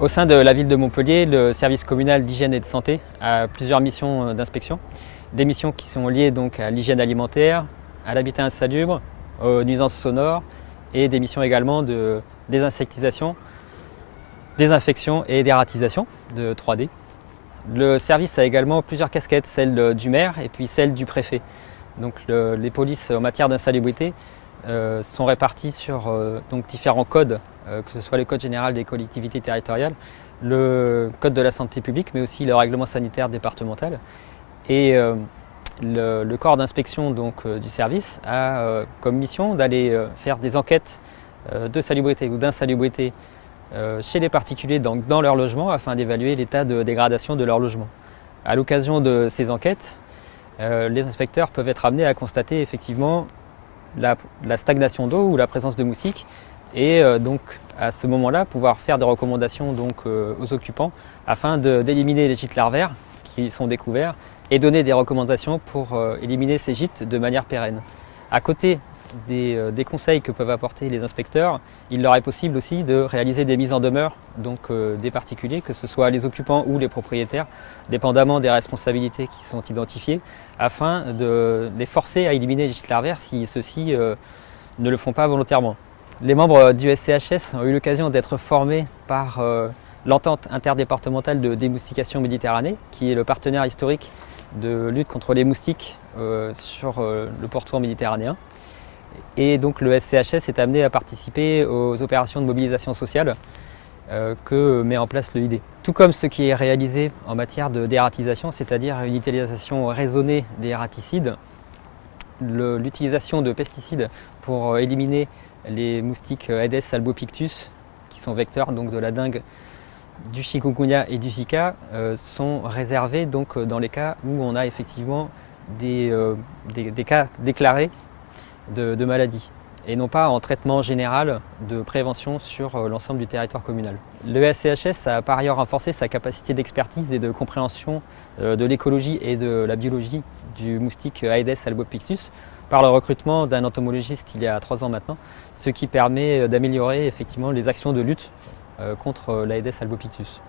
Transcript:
Au sein de la ville de Montpellier, le service communal d'hygiène et de santé a plusieurs missions d'inspection. Des missions qui sont liées donc à l'hygiène alimentaire, à l'habitat insalubre, aux nuisances sonores et des missions également de désinsectisation, désinfection et d'ératisation de 3D. Le service a également plusieurs casquettes, celle du maire et puis celle du préfet. Donc les polices en matière d'insalubrité sont réparties sur donc différents codes, que ce soit le code général des collectivités territoriales, le code de la santé publique, mais aussi le règlement sanitaire départemental. Et le corps d'inspection du service a comme mission d'aller faire des enquêtes de salubrité ou d'insalubrité chez les particuliers dans leur logement afin d'évaluer l'état de dégradation de leur logement. À l'occasion de ces enquêtes, les inspecteurs peuvent être amenés à constater effectivement la stagnation d'eau ou la présence de moustiques et donc à ce moment-là pouvoir faire des recommandations aux occupants afin d'éliminer les gîtes larvaires qui sont découverts et donner des recommandations pour éliminer ces gîtes de manière pérenne. À côté des conseils que peuvent apporter les inspecteurs, il leur est possible aussi de réaliser des mises en demeure des particuliers, que ce soit les occupants ou les propriétaires, dépendamment des responsabilités qui sont identifiées, afin de les forcer à éliminer les gîtes larvaires si ceux-ci ne le font pas volontairement. Les membres du SCHS ont eu l'occasion d'être formés par l'entente interdépartementale de démoustication Méditerranée, qui est le partenaire historique de lutte contre les moustiques sur le pourtour méditerranéen. Et donc le SCHS est amené à participer aux opérations de mobilisation sociale que met en place le ID. Tout comme ce qui est réalisé en matière de dératisation, c'est-à-dire une utilisation raisonnée des raticides, l'utilisation de pesticides pour éliminer les moustiques Aedes albopictus, qui sont vecteurs de la dengue, du chikungunya et du Zika, sont réservés dans les cas où on a effectivement des cas déclarés de maladies et non pas en traitement général de prévention sur l'ensemble du territoire communal. Le SCHS a par ailleurs renforcé sa capacité d'expertise et de compréhension de l'écologie et de la biologie du moustique Aedes albopictus par le recrutement d'un entomologiste il y a 3 ans maintenant, ce qui permet d'améliorer effectivement les actions de lutte contre l'Aedes albopictus.